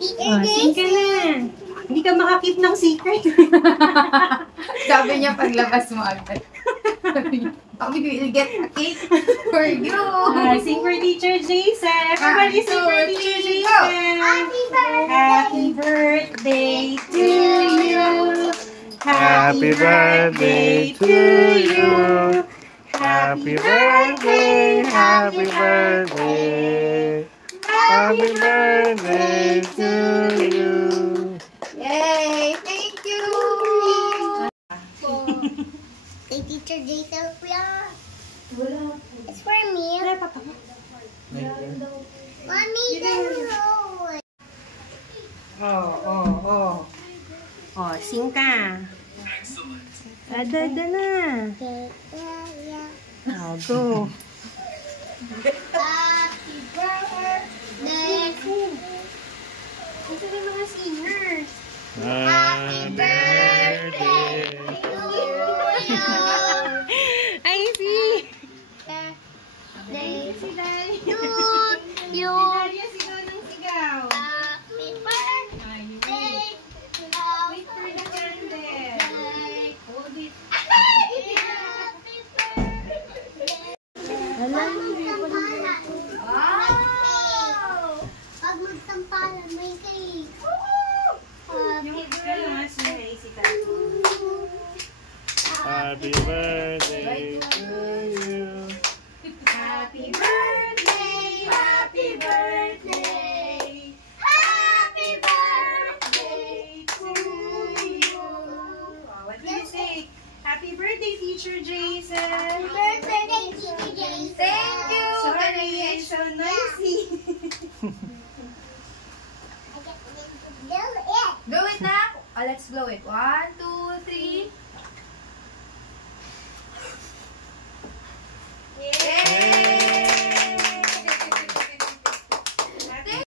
Sing ka na. Hindi ka makakip ng secret. Sabi niya paglabas mo agad. We will get a cake for you. Sing for Teacher Jason. Everybody sing for Teacher Jason. Happy birthday to you. Happy birthday to you. Happy birthday, happy birthday. Happy birthday to you. Yay! Thank you! Hey, Teacher Jason, it's for me. Mommy, Sing ka. Ada na. Go. Happy birthday. Ito na mga singers. Happy birthday. I see. Day to you. Sigaw ng sigaw. Happy birthday. Wait for the candle. Hold it. Happy birthday. Pag magsampalan, may cake. Happy birthday to you. Happy birthday, happy birthday, happy birthday to you. What do you say? Happy birthday, Teacher Jason. Happy birthday, Teacher Jason. Thank you! Sorry, I'm so noisy. Do it. Do it na! Let's blow it. 1, 2,